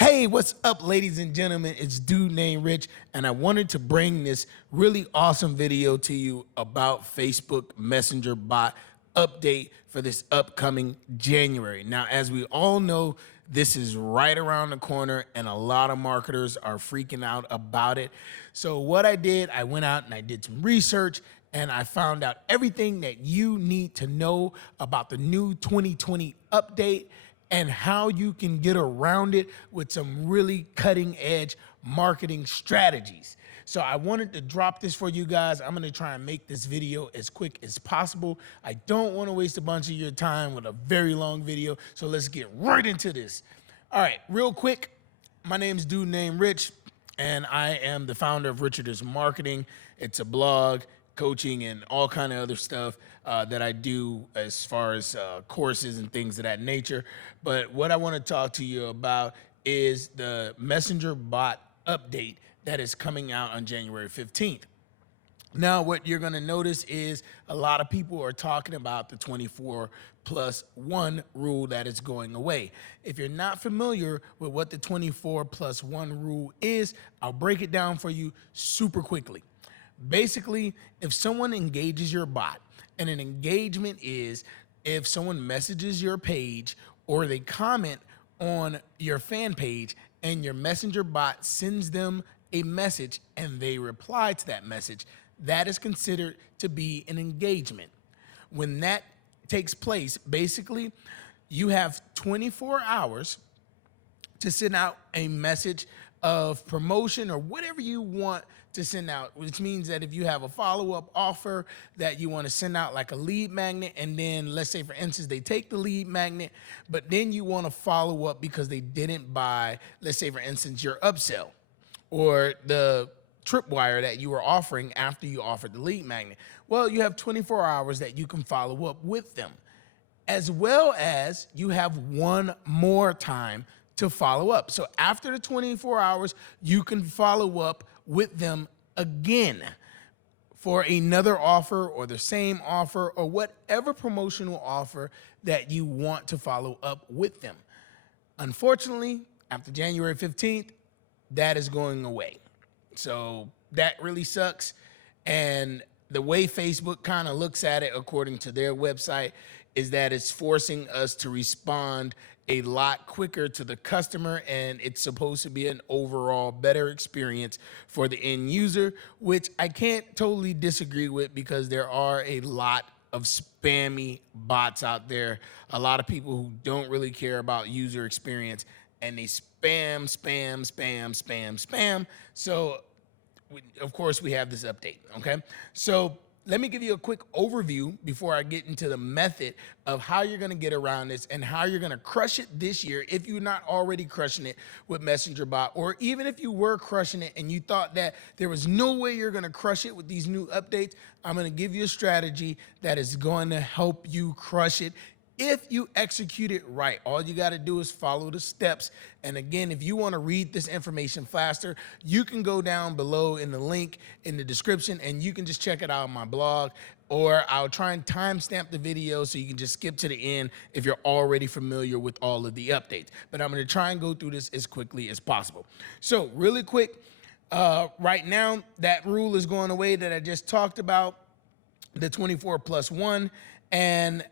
Hey, what's up, ladies and gentlemen? It's Dude Named Rich, and I wanted to bring this really awesome video to you about Facebook Messenger bot update for this upcoming January. Now, as we all know, this is right around the corner, and a lot of marketers are freaking out about it. So what I did, I went out and I did some research, and I found out everything that you need to know about the new 2020 update and how you can get around it with some really cutting edge marketing strategies. So I wanted to drop this for you guys. I'm gonna try and make this video as quick as possible. I don't wanna waste a bunch of your time with a very long video, so let's get right into this. All right, real quick, my name's Dude Named Rich, and I am the founder of Richard's Marketing. It's a blog, coaching, and all kind of other stuff that I do as far as courses and things of that nature. But what I want to talk to you about is the Messenger bot update that is coming out on January 15th. Now, what you're going to notice is a lot of people are talking about the 24+1 rule that is going away. If you're not familiar with what the 24+1 rule is, I'll break it down for you super quickly. Basically, if someone engages your bot, and an engagement is if someone messages your page or they comment on your fan page and your messenger bot sends them a message and they reply to that message, that is considered to be an engagement. When that takes place, basically, you have 24 hours to send out a message of promotion or whatever you want to send out, which means that if you have a follow-up offer that you want to send out like a lead magnet, and then let's say for instance they take the lead magnet, but then you want to follow up because they didn't buy, let's say for instance, your upsell or the tripwire that you were offering after you offered the lead magnet. Well, you have 24 hours that you can follow up with them, as well as you have one more time to follow up. So after the 24 hours, you can follow up with them again for another offer or the same offer or whatever promotional offer that you want to follow up with them. Unfortunately, after January 15th, that is going away. So that really sucks. And the way Facebook kind of looks at it, according to their website, is that it's forcing us to respond a lot quicker to the customer, and it's supposed to be an overall better experience for the end user, which I can't totally disagree with because there are a lot of spammy bots out there, a lot of people who don't really care about user experience, and they spam. So of course we have this update, okay? So let me give you a quick overview before I get into the method of how you're gonna get around this and how you're gonna crush it this year if you're not already crushing it with Messenger bot, or even if you were crushing it and you thought that there was no way you're gonna crush it with these new updates. I'm gonna give you a strategy that is going to help you crush it if you execute it right. All you got to do is follow the steps. And again, if you want to read this information faster, you can go down below in the link in the description and you can just check it out on my blog, or I'll try and timestamp the video so you can just skip to the end if you're already familiar with all of the updates. But I'm going to try and go through this as quickly as possible. So really quick, right now, that rule is going away that I just talked about, the 24+1, and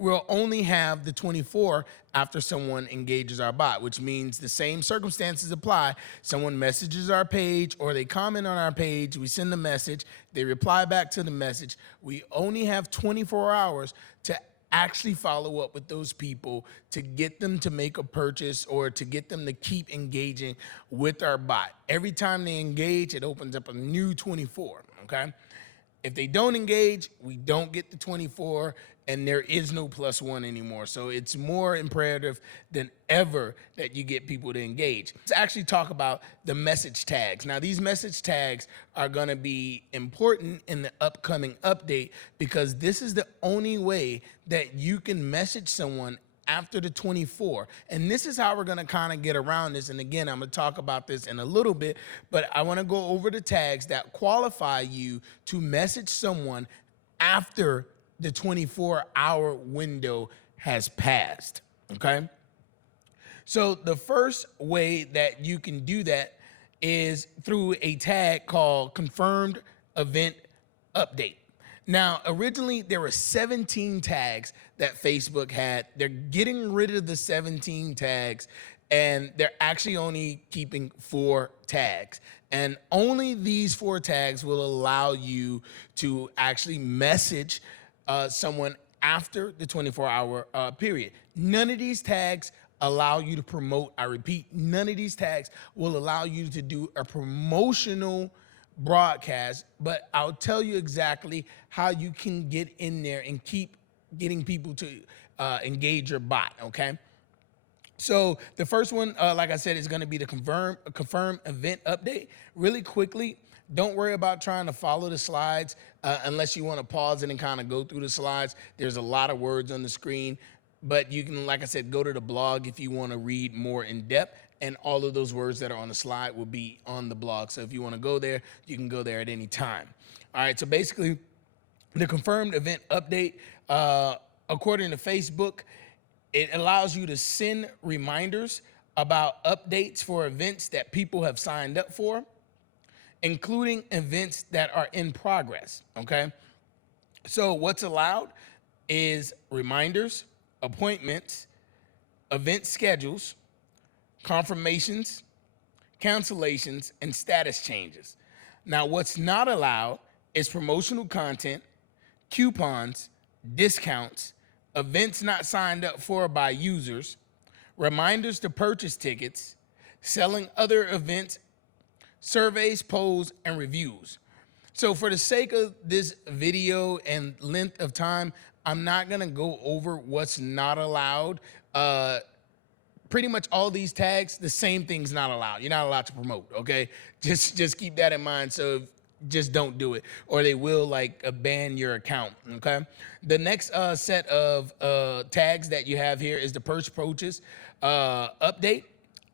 we'll only have the 24 after someone engages our bot, which means the same circumstances apply. Someone messages our page or they comment on our page, we send a message, they reply back to the message. We only have 24 hours to actually follow up with those people to get them to make a purchase or to get them to keep engaging with our bot. Every time they engage, it opens up a new 24, okay? If they don't engage, we don't get the 24, and there is no +1 anymore. So it's more imperative than ever that you get people to engage. Let's actually talk about the message tags. Now, these message tags are gonna be important in the upcoming update because this is the only way that you can message someone after the 24. And this is how we're gonna kind of get around this. And again, I'm gonna talk about this in a little bit, but I wanna go over the tags that qualify you to message someone after the 24-hour window has passed, okay? So the first way that you can do that is through a tag called confirmed event update. Now, originally there were 17 tags that Facebook had. They're getting rid of the 17 tags and they're actually only keeping 4 tags. And only these 4 tags will allow you to actually message someone after the 24-hour period. None of these tags allow you to promote. I repeat, none of these tags will allow you to do a promotional broadcast, but I'll tell you exactly how you can get in there and keep getting people to engage your bot, okay? So the first one, like I said, is going to be the confirm event update. Really quickly, don't worry about trying to follow the slides unless you want to pause it and kind of go through the slides. There's a lot of words on the screen, but you can, like I said, go to the blog if you want to read more in depth, and all of those words that are on the slide will be on the blog. So if you want to go there, you can go there at any time. All right, so basically, the confirmed event update, according to Facebook, it allows you to send reminders about updates for events that people have signed up for, including events that are in progress, okay? So what's allowed is reminders, appointments, event schedules, confirmations, cancellations, and status changes. Now, what's not allowed is promotional content, coupons, discounts, events not signed up for by users, reminders to purchase tickets, selling other events, surveys, polls, and reviews. So for the sake of this video and length of time, I'm not gonna go over what's not allowed. Pretty much all these tags, the same thing's not allowed. You're not allowed to promote, okay? Just keep that in mind. So just don't do it, or they will like ban your account, okay? The next set of tags that you have here is the purchase approaches update.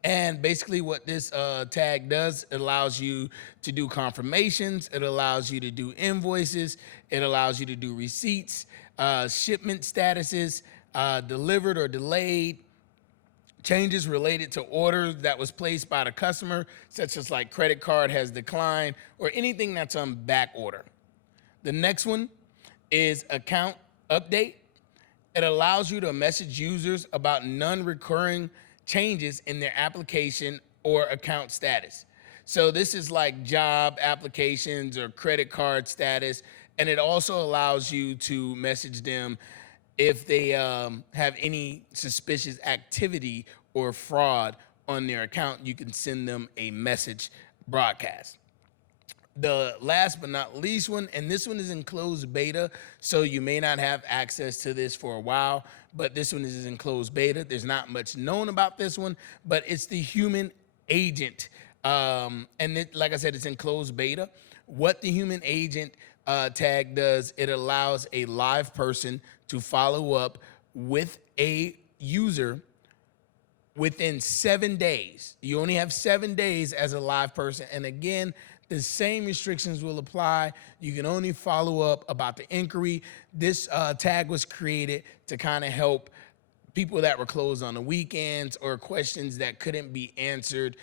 And basically what this tag does, it allows you to do confirmations, it allows you to do invoices, it allows you to do receipts, shipment statuses, delivered or delayed, changes related to orders that was placed by the customer, such as like credit card has declined, or anything that's on back order. The next one is account update. It allows you to message users about non-recurring changes in their application or account status. So this is like job applications or credit card status, and it also allows you to message them if they have any suspicious activity or fraud on their account. You can send them a message broadcast. The last but not least one, and this one is in closed beta, so you may not have access to this for a while, but this one is in closed beta. There's not much known about this one, but it's the human agent. And like I said, it's in closed beta. What the human agent tag does, it allows a live person to follow up with a user within 7 days. You only have 7 days as a live person. And again, the same restrictions will apply. You can only follow up about the inquiry. This tag was created to kind of help people that were closed on the weekends or questions that couldn't be answered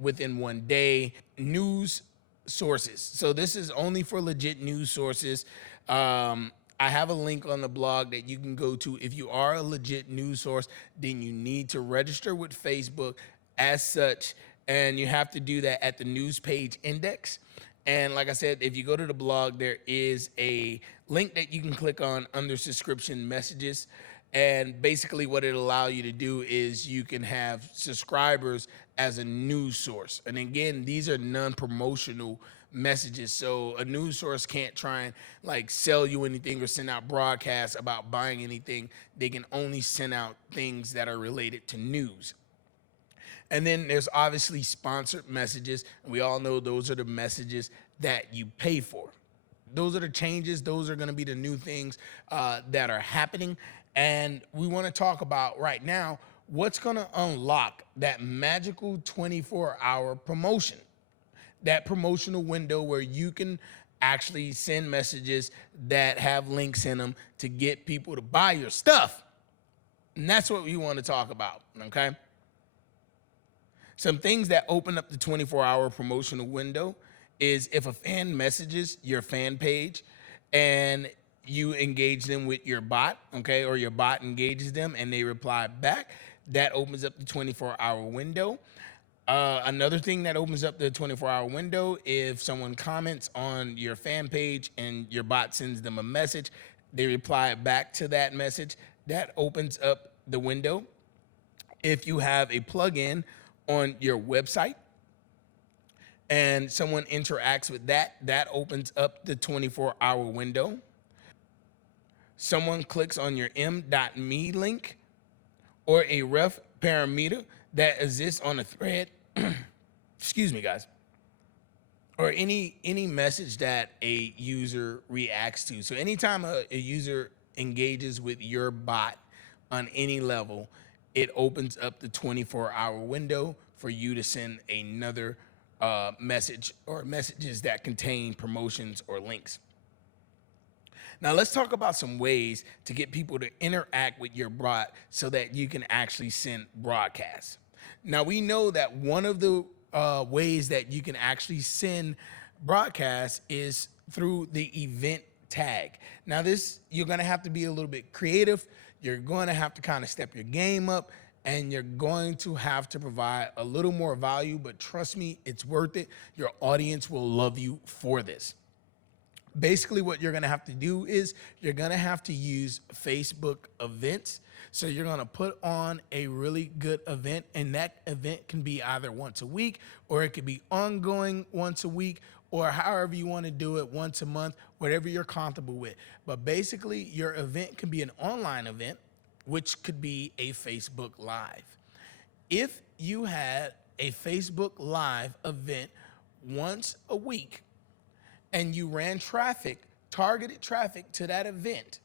within 1 day. News sources. So this is only for legit news sources. I have a link on the blog that you can go to. If you are a legit news source, then you need to register with Facebook as such, and you have to do that at the news page index. And like I said, if you go to the blog, there is a link that you can click on under subscription messages. And basically what it'll allow you to do is you can have subscribers as a news source. And again, these are non-promotional messages. So a news source can't try and like sell you anything or send out broadcasts about buying anything. They can only send out things that are related to news. And then there's obviously sponsored messages. We all know those are the messages that you pay for. Those are the changes. Those are going to be the new things that are happening. And we want to talk about right now what's going to unlock that magical 24-hour promotion, that promotional window where you can actually send messages that have links in them to get people to buy your stuff. And that's what we want to talk about, okay? Some things that open up the 24-hour promotional window is if a fan messages your fan page and you engage them with your bot, okay, or your bot engages them and they reply back, that opens up the 24-hour window. Another thing that opens up the 24-hour window, if someone comments on your fan page and your bot sends them a message, they reply back to that message, that opens up the window. If you have a plugin on your website and someone interacts with that, that opens up the 24-hour window. Someone clicks on your m.me link or a ref parameter that exists on a thread, excuse me, guys, or any message that a user reacts to. So anytime a user engages with your bot on any level, it opens up the 24-hour window for you to send another message or messages that contain promotions or links. Now let's talk about some ways to get people to interact with your bot so that you can actually send broadcasts. Now we know that one of the ways that you can actually send broadcasts is through the event tag. Now this, you're gonna have to be a little bit creative. You're going to have to kind of step your game up, and you're going to have to provide a little more value, but trust me, it's worth it. Your audience will love you for this. Basically, what you're gonna have to do is you're gonna have to use Facebook events. So you're gonna put on a really good event, and that event can be either once a week, or it could be ongoing once a week, or however you wanna do it, once a month, whatever you're comfortable with. But basically, your event can be an online event, which could be a Facebook Live. If you had a Facebook Live event once a week, and you ran traffic, targeted traffic to that event,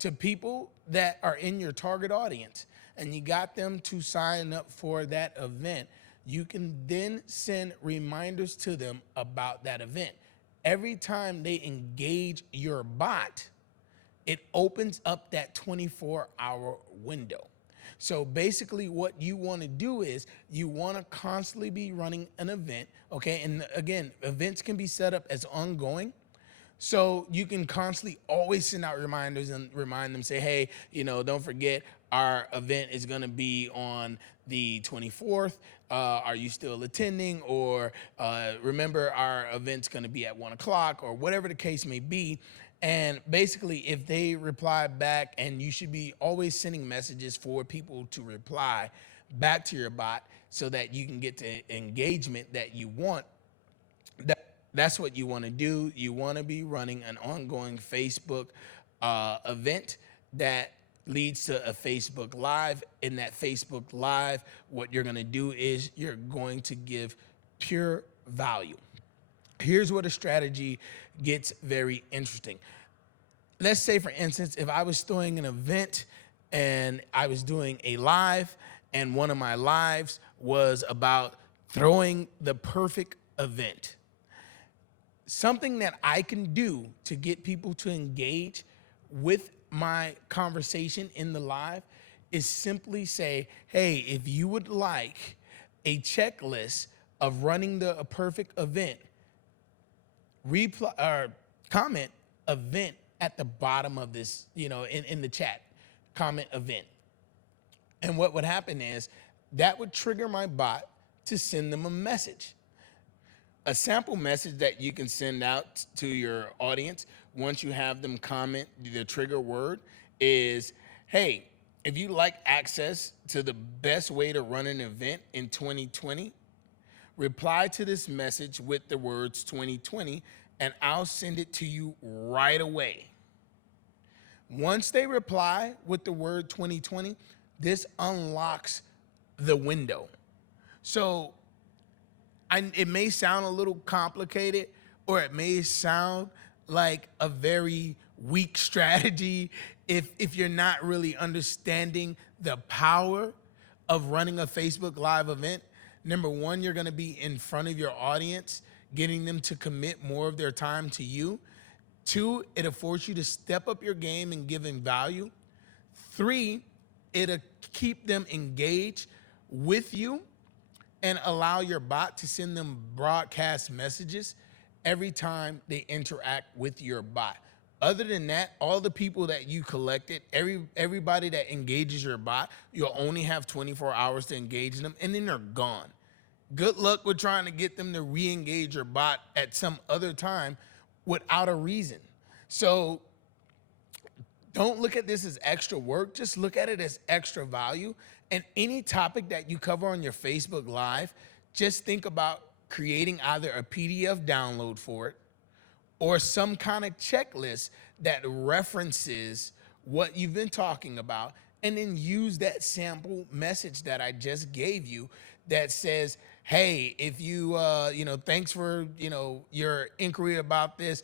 to people that are in your target audience, and you got them to sign up for that event, you can then send reminders to them about that event. Every time they engage your bot, it opens up that 24-hour window. So basically what you want to do is you want to constantly be running an event, okay? And again, events can be set up as ongoing. So you can constantly always send out reminders and remind them, say, hey, don't forget our event is going to be on the 24th. Are you still attending? Or remember our event's going to be at 1 o'clock, or whatever the case may be. And basically, if they reply back, and you should be always sending messages for people to reply back to your bot so that you can get the engagement that you want. That's what you want to do. You want to be running an ongoing Facebook event that leads to a Facebook Live. In that Facebook Live, what you're going to do is you're going to give pure value. Here's where the strategy gets very interesting. Let's say, for instance, if I was doing an event and I was doing a live, and one of my lives was about throwing the perfect event. Something that I can do to get people to engage with my conversation in the live is simply say, hey, if you would like a checklist of running a perfect event, reply or comment event at the bottom of this, in the chat, comment event. And what would happen is that would trigger my bot to send them a message. A sample message that you can send out to your audience once you have them comment the trigger word is, hey, if you like access to the best way to run an event in 2020, reply to this message with the words 2020, and I'll send it to you right away. Once they reply with the word 2020, this unlocks the window. So it may sound a little complicated, or it may sound like a very weak strategy if you're not really understanding the power of running a Facebook Live event. Number one, you're gonna be in front of your audience, getting them to commit more of their time to you. Two, it'll force you to step up your game and give them value. Three, it'll keep them engaged with you. and allow your bot to send them broadcast messages every time they interact with your bot. Other than that, all the people that you collected, everybody that engages your bot, you'll only have 24 hours to engage them, and then they're gone. Good luck with trying to get them to re-engage your bot at some other time without a reason. So don't look at this as extra work, just look at it as extra value. And any topic that you cover on your Facebook Live, just think about creating either a PDF download for it or some kind of checklist that references what you've been talking about, and then use that sample message that I just gave you that says, hey, if you, thanks for, your inquiry about this,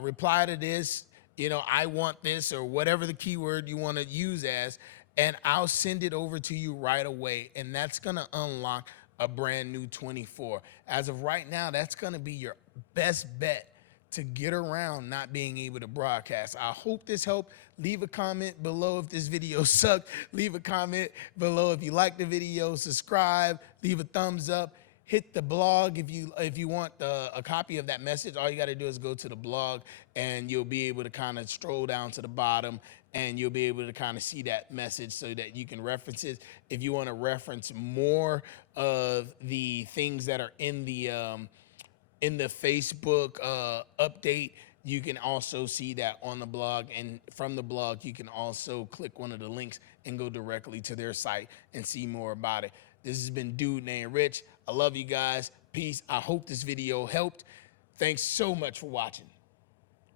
reply to this, I want this, or whatever the keyword you want to use as, and I'll send it over to you right away. And that's going to unlock a brand new 24. As of right now, that's going to be your best bet to get around not being able to broadcast. I hope this helped. Leave a comment below if this video sucked. Leave a comment below if you like the video. Subscribe, leave a thumbs up. Hit the blog if you want a copy of that message. All you got to do is go to the blog, and you'll be able to kind of stroll down to the bottom, and you'll be able to kind of see that message so that you can reference it. If you want to reference more of the things that are in the Facebook update, you can also see that on the blog. And from the blog, you can also click one of the links and go directly to their site and see more about it. This has been Dude Named Rich. I love you guys. Peace. I hope this video helped. Thanks so much for watching.